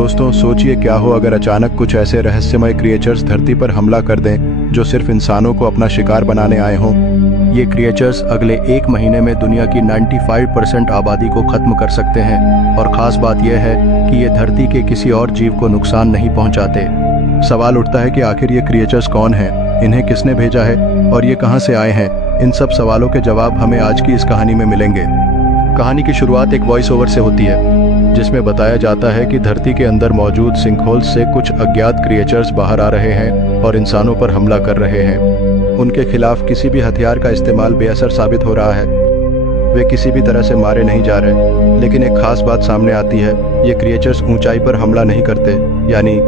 दोस्तों सोचिए क्या हो अगर अचानक कुछ ऐसे रहस्यमय क्रिएचर्स धरती पर हमला कर दें जो सिर्फ इंसानों को अपना शिकार बनाने आए हों। ये क्रिएचर्स अगले 1 महीने में दुनिया की 95% आबादी को खत्म कर सकते हैं और ख़ास बात यह है कि ये धरती के किसी और जीव को नुकसान नहीं पहुंचाते। सवाल उठता है कि आखिर ये क्रिएचर्स कौन हैं, इन्हें किसने भेजा है और ये कहाँ से आए हैं। इन सब सवालों के जवाब हमें आज की इस कहानी में मिलेंगे। कहानी की शुरुआत एक वॉइस ओवर से होती है जिसमें बताया जाता है कि धरती के अंदर मौजूद सिंकहोल्स से कुछ अज्ञात क्रिएचर्स बाहर आ रहे हैं और इंसानों पर हमला कर रहे हैं। उनके खिलाफ किसी भी हथियार का इस्तेमाल बेअसर साबित हो रहा है। वे किसी भी तरह से मारे नहीं जा रहे, लेकिन एक खास बात सामने आती है। ये क्रिएचर्स ऊंचाई पर हमला नहीं करते, यानी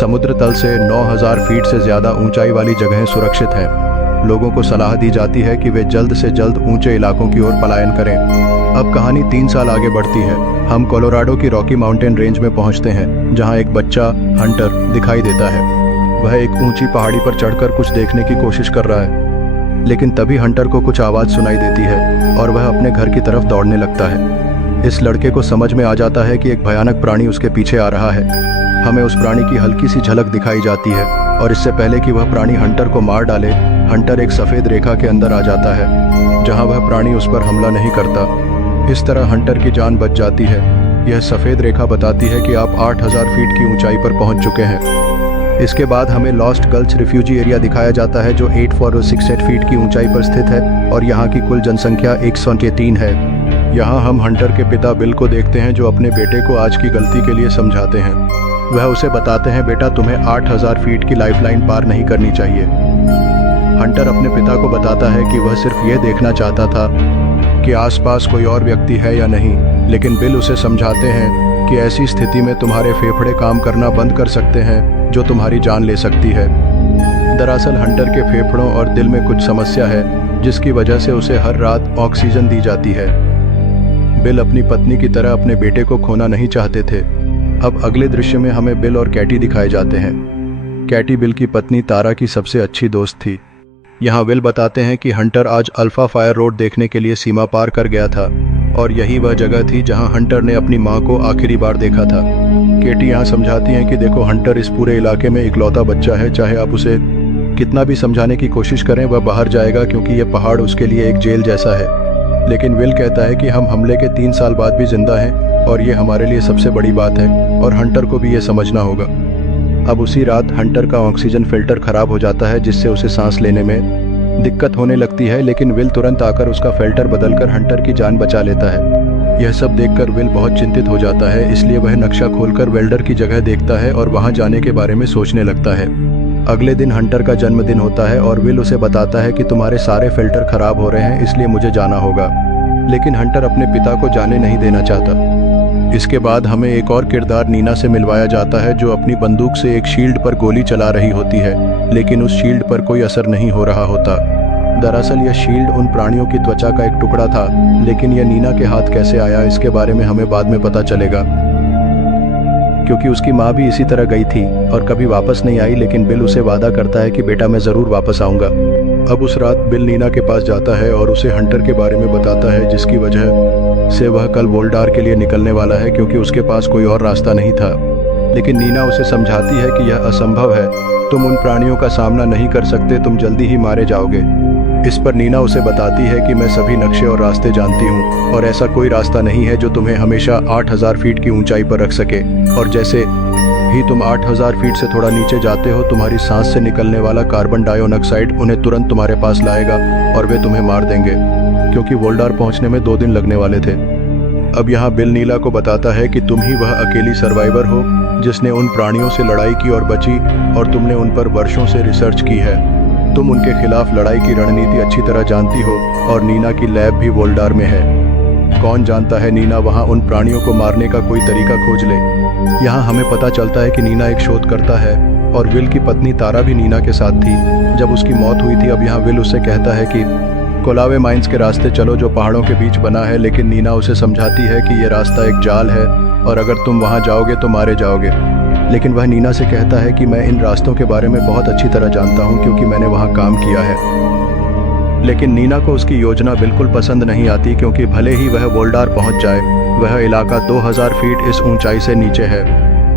समुद्र तल से 9000 फीट से ज़्यादा ऊंचाई वाली जगहें सुरक्षित हैं। लोगों को सलाह दी जाती है कि वे जल्द से जल्द ऊंचे इलाकों की ओर पलायन करें। अब कहानी 3 साल आगे बढ़ती है। हम कोलोराडो की रॉकी माउंटेन रेंज में पहुंचते हैं, जहां एक बच्चा हंटर दिखाई देता है। वह एक ऊंची पहाड़ी पर चढ़कर कुछ देखने की कोशिश कर रहा है, लेकिन तभी हंटर को कुछ आवाज़ सुनाई देती है और वह अपने घर की तरफ दौड़ने लगता है। इस लड़के को समझ में आ जाता है कि एक भयानक प्राणी उसके पीछे आ रहा है। हमें उस प्राणी की हल्की सी झलक दिखाई जाती है और इससे पहले कि वह प्राणी हंटर को मार डाले, हंटर एक सफ़ेद रेखा के अंदर आ जाता है जहां वह प्राणी उस पर हमला नहीं करता। इस तरह हंटर की जान बच जाती है। यह सफ़ेद रेखा बताती है कि आप 8000 फीट की ऊंचाई पर पहुंच चुके हैं। इसके बाद हमें लॉस्ट गल्च रिफ्यूजी एरिया दिखाया जाता है जो 8468 फीट की ऊंचाई पर स्थित है और यहाँ की कुल जनसंख्या 103 है। यहाँ हम हंटर के पिता बिल को देखते हैं जो अपने बेटे को आज की गलती के लिए समझाते हैं। वह उसे बताते हैं, बेटा तुम्हें 8000 फीट की लाइफलाइन पार नहीं करनी चाहिए। हंटर अपने पिता को बताता है कि वह सिर्फ ये देखना चाहता था कि आसपास कोई और व्यक्ति है या नहीं, लेकिन बिल उसे समझाते हैं कि ऐसी स्थिति में तुम्हारे फेफड़े काम करना बंद कर सकते हैं जो तुम्हारी जान ले सकती है। दरअसल हंटर के फेफड़ों और दिल में कुछ समस्या है जिसकी वजह से उसे हर रात ऑक्सीजन दी जाती है। बिल अपनी पत्नी की तरह अपने बेटे को खोना नहीं चाहते थे। अब अगले दृश्य में हमें बिल और कैटी दिखाए जाते हैं। कैटी बिल की पत्नी तारा की सबसे अच्छी दोस्त थी। यहाँ विल बताते हैं कि हंटर आज अल्फा फायर रोड देखने के लिए सीमा पार कर गया था और यही वह जगह थी जहाँ हंटर ने अपनी माँ को आखिरी बार देखा था। केटी यहाँ समझाती हैं कि देखो हंटर इस पूरे इलाके में इकलौता बच्चा है, चाहे आप उसे कितना भी समझाने की कोशिश करें वह बाहर जाएगा क्योंकि यह पहाड़ उसके लिए एक जेल जैसा है। लेकिन विल कहता है कि हम हमले के 3 साल बाद भी जिंदा हैं और ये हमारे लिए सबसे बड़ी बात है और हंटर को भी ये समझना होगा। अब उसी रात हंटर का ऑक्सीजन फिल्टर खराब हो जाता है जिससे उसे सांस लेने में दिक्कत होने लगती है, लेकिन विल तुरंत आकर उसका फिल्टर बदलकर हंटर की जान बचा लेता है। यह सब देखकर विल बहुत चिंतित हो जाता है, इसलिए वह नक्शा खोलकर वेल्डर की जगह देखता है और वहां जाने के बारे में सोचने लगता है। अगले दिन हंटर का जन्मदिन होता है और विल उसे बताता है कि तुम्हारे सारे फिल्टर खराब हो रहे हैं, इसलिए मुझे जाना होगा। लेकिन हंटर अपने पिता को जाने नहीं देना चाहता। इसके बाद हमें एक और किरदार नीना से मिलवाया जाता है जो अपनी बंदूक से एक शील्ड पर गोली चला रही होती है, लेकिन उस शील्ड पर कोई असर नहीं हो रहा होता। दरअसल यह शील्ड उन प्राणियों की त्वचा का एक टुकड़ा था, लेकिन यह नीना के हाथ कैसे आया इसके बारे में हमें बाद में पता चलेगा, क्योंकि उसकी माँ भी इसी तरह गई थी और कभी वापस नहीं आई। लेकिन बिल उसे वादा करता है कि बेटा मैं ज़रूर वापस आऊँगा। अब उस रात बिल नीना के पास जाता है और उसे हंटर के बारे में बताता है जिसकी वजह से वह कल वोल्डार के लिए निकलने वाला है, क्योंकि उसके पास कोई और रास्ता नहीं था। लेकिन नीना उसे समझाती है कि यह असंभव है, तुम उन प्राणियों का सामना नहीं कर सकते, तुम जल्दी ही मारे जाओगे। इस पर नीना उसे बताती है कि मैं सभी नक्शे और रास्ते जानती हूँ और ऐसा कोई रास्ता नहीं है जो तुम्हें हमेशा 8000 फीट की ऊंचाई पर रख सके, और जैसे ही तुम 8000 फीट से थोड़ा नीचे जाते हो तुम्हारी सांस से निकलने वाला कार्बन डाइऑक्साइड उन्हें तुरंत तुम्हारे पास लाएगा और वे तुम्हें मार देंगे, क्योंकि वोल्डार पहुंचने में 2 दिन लगने वाले थे। अब यहाँ बिल नीला को बताता है कि तुम ही वह अकेली सर्वाइवर हो जिसने उन प्राणियों से लड़ाई की और बची, और तुमने उन पर वर्षों से रिसर्च की है। तुम उनके खिलाफ लड़ाई की रणनीति अच्छी तरह जानती हो और नीना की लैब भी वोल्डार में है। कौन जानता है नीना वहाँ उन प्राणियों को मारने का कोई तरीका खोज ले। यहाँ हमें पता चलता है कि नीना एक शोधकर्ता है और विल की पत्नी तारा भी नीना के साथ थी जब उसकी मौत हुई थी। अब यहाँ विल उससे कहता है कि कोलावे माइंस के रास्ते चलो जो पहाड़ों के बीच बना है, लेकिन नीना उसे समझाती है कि यह रास्ता एक जाल है और अगर तुम वहाँ जाओगे तो मारे जाओगे। लेकिन वह नीना से कहता है कि मैं इन रास्तों के बारे में बहुत अच्छी तरह जानता हूँ क्योंकि मैंने वहाँ काम किया है। लेकिन नीना को उसकी योजना बिल्कुल पसंद नहीं आती, क्योंकि भले ही वह वोल्डार पहुँच जाए वह इलाका 2000 फीट इस ऊंचाई से नीचे है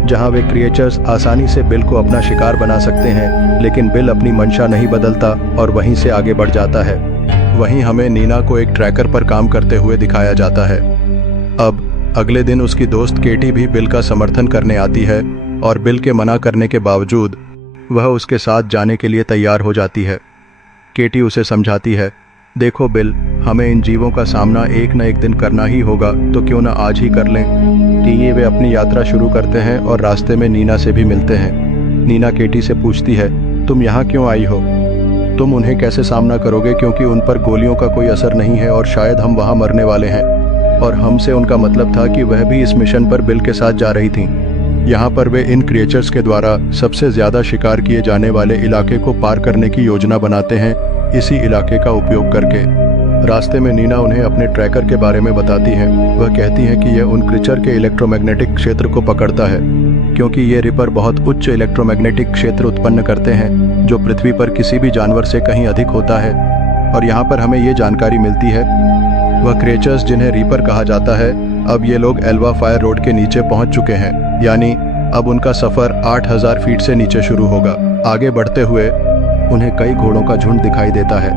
जहां वे क्रिएचर्स आसानी से बिल को अपना शिकार बना सकते हैं, लेकिन बिल अपनी मंशा नहीं बदलता और वहीं से आगे बढ़ जाता है। वहीं हमें नीना को एक ट्रैकर पर काम करते हुए दिखाया जाता है। अब अगले दिन उसकी दोस्त केटी भी बिल का समर्थन करने आती है और बिल के मना करने के बावजूद वह उसके साथ जाने के लिए तैयार हो जाती है। केटी उसे समझाती है, देखो बिल, हमें इन जीवों का सामना एक न एक दिन करना ही होगा, तो क्यों ना आज ही कर लें। ये वे अपनी यात्रा शुरू करते हैं और रास्ते में नीना से भी मिलते हैं। नीना केटी से पूछती है, तुम यहाँ क्यों आई हो? तुम उन्हें कैसे सामना करोगे, क्योंकि उन पर गोलियों का कोई असर नहीं है और शायद हम वहाँ मरने वाले हैं। और हमसे उनका मतलब था कि वह भी इस मिशन पर बिल के साथ जा रही थीं। यहाँ पर वे इन क्रिएचर्स के द्वारा सबसे ज़्यादा शिकार किए जाने वाले इलाके को पार करने की योजना बनाते हैं, इसी इलाके का उपयोग करके। रास्ते में नीना उन्हें अपने ट्रैकर के बारे में बताती है। वह कहती है कि यह उन क्रीचर के इलेक्ट्रोमैग्नेटिक क्षेत्र को पकड़ता है, क्योंकि ये रिपर बहुत उच्च इलेक्ट्रोमैग्नेटिक क्षेत्र उत्पन्न करते हैं जो पृथ्वी पर किसी भी जानवर से कहीं अधिक होता है। और यहाँ पर हमें ये जानकारी मिलती है, वह क्रिएचर्स जिन्हें रीपर कहा जाता है, अब ये लोग एल्वा फायर रोड के नीचे पहुँच चुके हैं, यानी अब उनका सफ़र 8000 फीट से नीचे शुरू होगा। आगे बढ़ते हुए उन्हें कई घोड़ों का झुंड दिखाई देता है,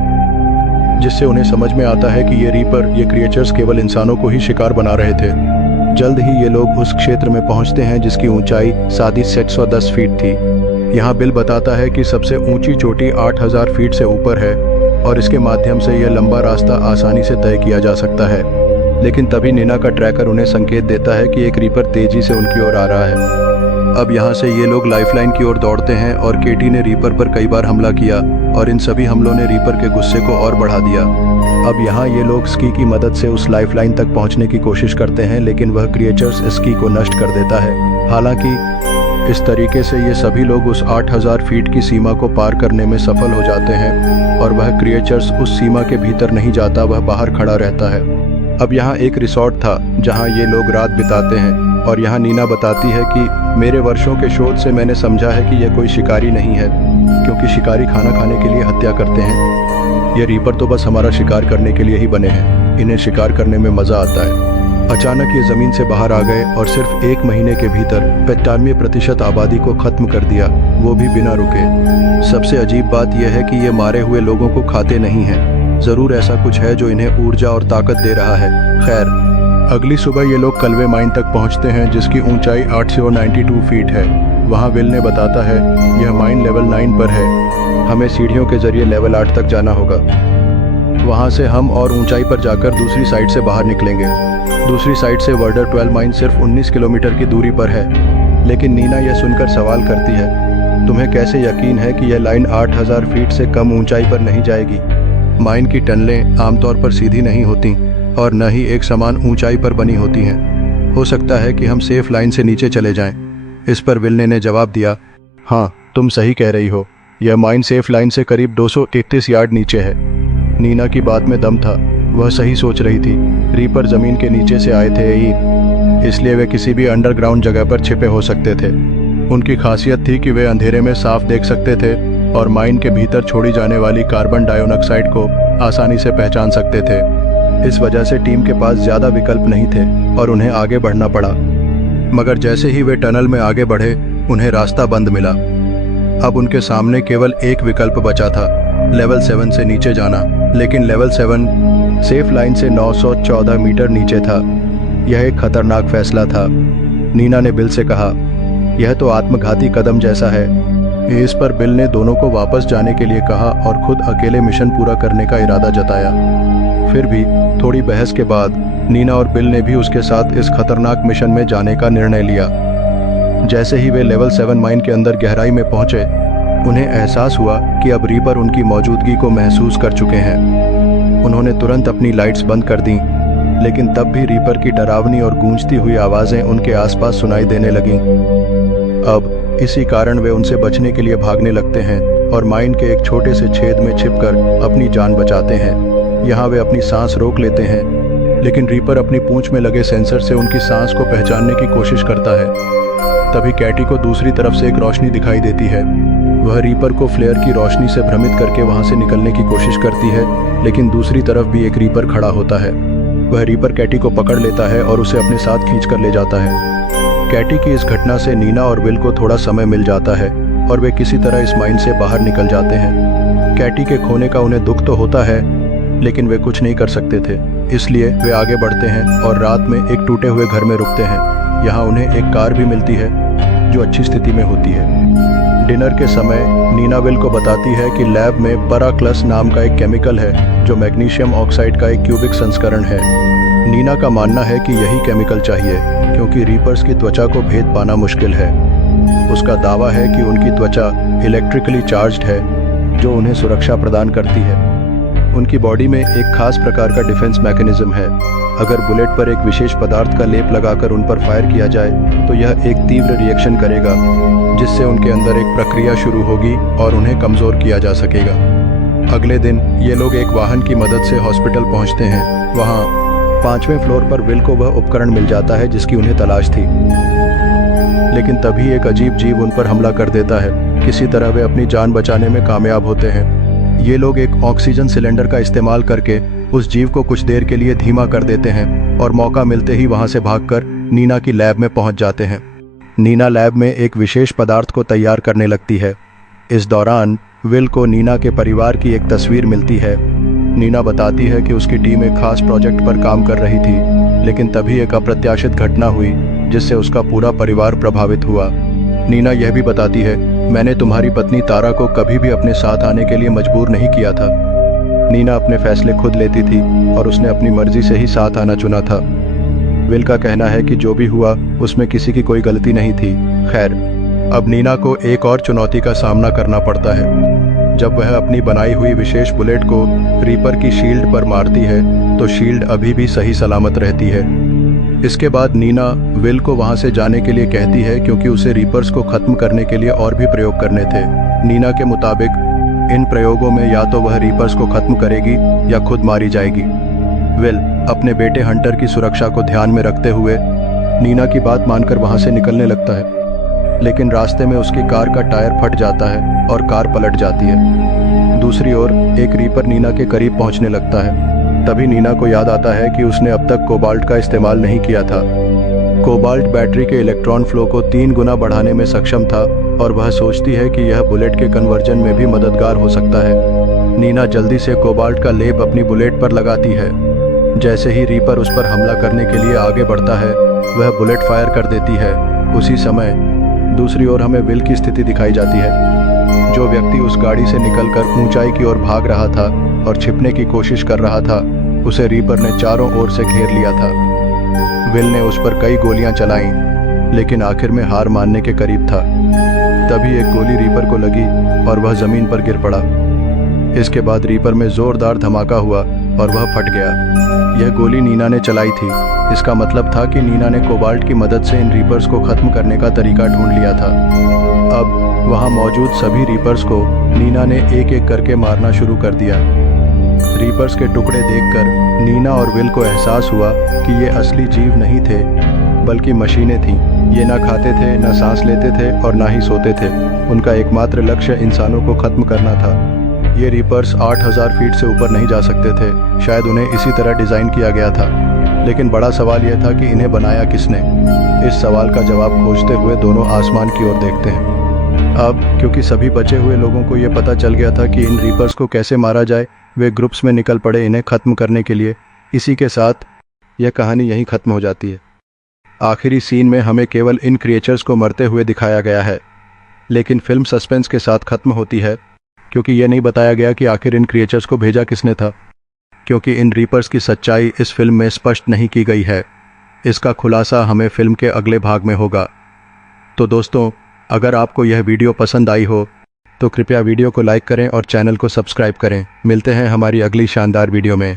जिससे उन्हें समझ में आता है कि ये क्रिएचर्स केवल इंसानों को ही शिकार बना रहे थे। जल्द ही ये लोग उस क्षेत्र में पहुंचते हैं जिसकी ऊंचाई 710 फीट थी। यहाँ बिल बताता है कि सबसे ऊंची चोटी 8000 फीट से ऊपर है और इसके माध्यम से यह लंबा रास्ता आसानी से तय किया जा सकता है। लेकिन तभी नीना का ट्रैकर उन्हें संकेत देता है कि एक रीपर तेजी से उनकी ओर आ रहा है। अब यहाँ से ये लोग लाइफलाइन की ओर दौड़ते हैं और केटी ने रीपर पर कई बार हमला किया और इन सभी हमलों ने रीपर के गुस्से को और बढ़ा दिया। अब यहाँ ये लोग स्की की मदद से उस लाइफलाइन तक पहुँचने की कोशिश करते हैं, लेकिन वह क्रिएचर्स स्की को नष्ट कर देता है। हालांकि इस तरीके से ये सभी लोग उस 8000 फीट की सीमा को पार करने में सफल हो जाते हैं और वह क्रिएचर्स उस सीमा के भीतर नहीं जाता, वह बाहर खड़ा रहता है। अब यहाँ एक रिसोर्ट था जहाँ ये लोग रात बिताते हैं और यहाँ नीना बताती है कि मेरे वर्षों के शोध से मैंने समझा है कि यह कोई शिकारी नहीं है, क्योंकि शिकारी खाना खाने के लिए हत्या करते हैं। ये रीपर तो बस हमारा शिकार करने के लिए ही बने हैं, इन्हें शिकार करने में मज़ा आता है। अचानक ये ज़मीन से बाहर आ गए और सिर्फ 1 महीने के भीतर 95% आबादी को ख़त्म कर दिया, वो भी बिना रुके। सबसे अजीब बात यह है कि ये मारे हुए लोगों को खाते नहीं हैं। ज़रूर ऐसा कुछ है जो इन्हें ऊर्जा और ताकत दे रहा है। खैर, अगली सुबह ये लोग कलवे माइन तक पहुंचते हैं जिसकी ऊंचाई 892 फीट है। वहां विल ने बताता है, यह माइन लेवल 9 पर है, हमें सीढ़ियों के जरिए लेवल 8 तक जाना होगा। वहां से हम और ऊंचाई पर जाकर दूसरी साइड से बाहर निकलेंगे। दूसरी साइड से वर्डर 12 माइन सिर्फ 19 किलोमीटर की दूरी पर है। लेकिन नीना यह सुनकर सवाल करती है, तुम्हें कैसे यकीन है कि यह लाइन 8000 फीट से कम ऊंचाई पर नहीं जाएगी? माइन की टनलें आमतौर पर सीधी नहीं होती और न ही एक समान ऊंचाई पर बनी होती हैं। हो सकता है कि हम सेफ लाइन से नीचे चले जाएं। इस पर विलने ने जवाब दिया, हाँ तुम सही कह रही हो, यह माइन सेफ लाइन से करीब 233 यार्ड नीचे है। नीना की बात में दम था, वह सही सोच रही थी। रीपर जमीन के नीचे से आए थे ही, इसलिए वे किसी भी अंडरग्राउंड जगह पर छिपे हो सकते थे। उनकी खासियत थी कि वे अंधेरे में साफ देख सकते थे और माइन के भीतर छोड़ी जाने वाली कार्बन डाइऑक्साइड को आसानी से पहचान सकते थे। इस वजह से टीम के पास ज़्यादा विकल्प नहीं थे और उन्हें आगे बढ़ना पड़ा। मगर जैसे ही वे टनल में आगे बढ़े, उन्हें रास्ता बंद मिला। अब उनके सामने केवल एक विकल्प बचा था, लेवल 7 से नीचे जाना। लेकिन लेवल 7 सेफ लाइन से 914 मीटर नीचे था। यह एक खतरनाक फैसला था। नीना ने बिल से कहा, यह तो आत्मघाती कदम जैसा है। इस पर बिल ने दोनों को वापस जाने के लिए कहा और खुद अकेले मिशन पूरा करने का इरादा जताया। फिर भी थोड़ी बहस के बाद नीना और बिल ने भी उसके साथ इस खतरनाक मिशन में जाने का निर्णय लिया। जैसे ही वे लेवल 7 माइन के अंदर गहराई में पहुंचे, उन्हें एहसास हुआ कि अब रीपर उनकी मौजूदगी को महसूस कर चुके हैं। उन्होंने तुरंत अपनी लाइट्स बंद कर दी, लेकिन तब भी रीपर की डरावनी और गूंजती हुई आवाज़ें उनके आसपास सुनाई देने लगीं। अब इसी कारण वे उनसे बचने के लिए भागने लगते हैं और माइन के एक छोटे से छेद में छिपकर अपनी जान बचाते हैं। यहाँ वे अपनी सांस रोक लेते हैं, लेकिन रीपर अपनी पूंछ में लगे सेंसर से उनकी सांस को पहचानने की कोशिश करता है। तभी कैटी को दूसरी तरफ से एक रोशनी दिखाई देती है। वह रीपर को फ्लेयर की रोशनी से भ्रमित करके वहाँ से निकलने की कोशिश करती है, लेकिन दूसरी तरफ भी एक रीपर खड़ा होता है। वह रीपर कैटी को पकड़ लेता है और उसे अपने साथ खींच कर ले जाता है। कैटी की इस घटना से नीना और विल को थोड़ा समय मिल जाता है और वे किसी तरह इस माइन से बाहर निकल जाते हैं। कैटी के खोने का उन्हें दुख तो होता है, लेकिन वे कुछ नहीं कर सकते थे, इसलिए वे आगे बढ़ते हैं और रात में एक टूटे हुए घर में रुकते हैं। यहाँ उन्हें एक कार भी मिलती है जो अच्छी स्थिति में होती है। डिनर के समय नीना विल को बताती है कि लैब में पराक्लस नाम का एक केमिकल है जो मैग्नीशियम ऑक्साइड का एक क्यूबिक संस्करण है। नीना का मानना है कि यही केमिकल चाहिए क्योंकि रीपर्स की त्वचा को भेद पाना मुश्किल है। उसका दावा है कि उनकी त्वचा इलेक्ट्रिकली चार्ज्ड है जो उन्हें सुरक्षा प्रदान करती है। उनकी बॉडी में एक खास प्रकार का डिफेंस मैकेनिज्म है। अगर बुलेट पर एक विशेष पदार्थ का लेप लगाकर उन पर फायर किया जाए तो यह एक तीव्र रिएक्शन करेगा जिससे उनके अंदर एक प्रक्रिया शुरू होगी और उन्हें कमज़ोर किया जा सकेगा। अगले दिन ये लोग एक वाहन की मदद से हॉस्पिटल पहुंचते हैं। वहाँ 5वें फ्लोर पर विल को वह उपकरण मिल जाता है जिसकी उन्हें तलाश थी, लेकिन तभी एक अजीब जीव उन पर हमला कर देता है। किसी तरह वे अपनी जान बचाने में कामयाब होते हैं। ये लोग एक ऑक्सीजन सिलेंडर का इस्तेमाल करके उस जीव को कुछ देर के लिए धीमा कर देते हैं और मौका मिलते ही वहां से भागकर नीना की लैब में पहुंच जाते हैं। नीना लैब में एक विशेष पदार्थ को तैयार करने लगती है। इस दौरान विल को नीना के परिवार की एक तस्वीर मिलती है। नीना बताती है कि उसकी टीम एक खास प्रोजेक्ट पर काम कर रही थी, लेकिन तभी एक अप्रत्याशित घटना हुई जिससे उसका पूरा परिवार प्रभावित हुआ। नीना यह भी बताती है, मैंने तुम्हारी पत्नी तारा को कभी भी अपने साथ आने के लिए मजबूर नहीं किया था। नीना अपने फैसले खुद लेती थी और उसने अपनी मर्जी से ही साथ आना चुना था। विल का कहना है कि जो भी हुआ उसमें किसी की कोई गलती नहीं थी। खैर, अब नीना को एक और चुनौती का सामना करना पड़ता है। जब वह अपनी बनाई हुई विशेष बुलेट को रीपर की शील्ड पर मारती है तो शील्ड अभी भी सही सलामत रहती है। इसके बाद नीना विल को वहां से जाने के लिए कहती है क्योंकि उसे रीपर्स को खत्म करने के लिए और भी प्रयोग करने थे। नीना के मुताबिक इन प्रयोगों में या तो वह रीपर्स को खत्म करेगी या खुद मारी जाएगी। विल अपने बेटे हंटर की सुरक्षा को ध्यान में रखते हुए नीना की बात मानकर वहां से निकलने लगता है, लेकिन रास्ते में उसकी कार का टायर फट जाता है और कार पलट जाती है। दूसरी ओर एक रीपर नीना के करीब पहुंचने लगता है। तभी नीना को याद आता है कि उसने अब तक कोबाल्ट का इस्तेमाल नहीं किया था। कोबाल्ट बैटरी के इलेक्ट्रॉन फ्लो को 3 गुना बढ़ाने में सक्षम था और वह सोचती है कि यह बुलेट के कन्वर्जन में भी मददगार हो सकता है। नीना जल्दी से कोबाल्ट का लेप अपनी बुलेट पर लगाती है। जैसे ही रीपर उस पर हमला करने के लिए आगे बढ़ता है, वह बुलेट फायर कर देती है। उसी समय दूसरी ओर हमें विल की स्थिति दिखाई जाती है। जो व्यक्ति उस गाड़ी से निकलकर ऊंचाई की ओर भाग रहा था और छिपने की कोशिश कर रहा था, उसे रीपर ने चारों ओर से घेर लिया था। विल ने उस पर कई गोलियां चलाईं, लेकिन आखिर में हार मानने के करीब था। तभी एक गोली रीपर को लगी और वह जमीन पर गिर पड़ा। इसके बाद रीपर में जोरदार धमाका हुआ और वह फट गया। यह गोली नीना ने चलाई थी। इसका मतलब था कि नीना ने कोबाल्ट की मदद से इन रीपर्स को खत्म करने का तरीका ढूंढ लिया था। अब वहां मौजूद सभी रीपर्स को नीना ने एक एक करके मारना शुरू कर दिया। रीपर्स के टुकड़े देखकर नीना और विल को एहसास हुआ कि ये असली जीव नहीं थे, बल्कि मशीनें थीं। ये ना खाते थे, ना सांस लेते थे और ना ही सोते थे। उनका एकमात्र लक्ष्य इंसानों को खत्म करना था। ये रीपर्स 8000 फीट से ऊपर नहीं जा सकते थे। शायद उन्हें इसी तरह डिज़ाइन किया गया था। लेकिन बड़ा सवाल यह था कि इन्हें बनाया किसने। इस सवाल का जवाब खोजते हुए दोनों आसमान की ओर देखते हैं। अब क्योंकि सभी बचे हुए लोगों को यह पता चल गया था कि इन रीपर्स को कैसे मारा जाए, वे ग्रुप्स में निकल पड़े इन्हें खत्म करने के लिए। इसी के साथ यह कहानी यहीं खत्म हो जाती है। आखिरी सीन में हमें केवल इन क्रिएचर्स को मरते हुए दिखाया गया है, लेकिन फिल्म सस्पेंस के साथ खत्म होती है क्योंकि यह नहीं बताया गया कि आखिर इन क्रिएचर्स को भेजा किसने था, क्योंकि इन रीपर्स की सच्चाई इस फिल्म में स्पष्ट नहीं की गई है। इसका खुलासा हमें फिल्म के अगले भाग में होगा। तो दोस्तों, अगर आपको यह वीडियो पसंद आई हो तो कृपया वीडियो को लाइक करें और चैनल को सब्सक्राइब करें। मिलते हैं हमारी अगली शानदार वीडियो में।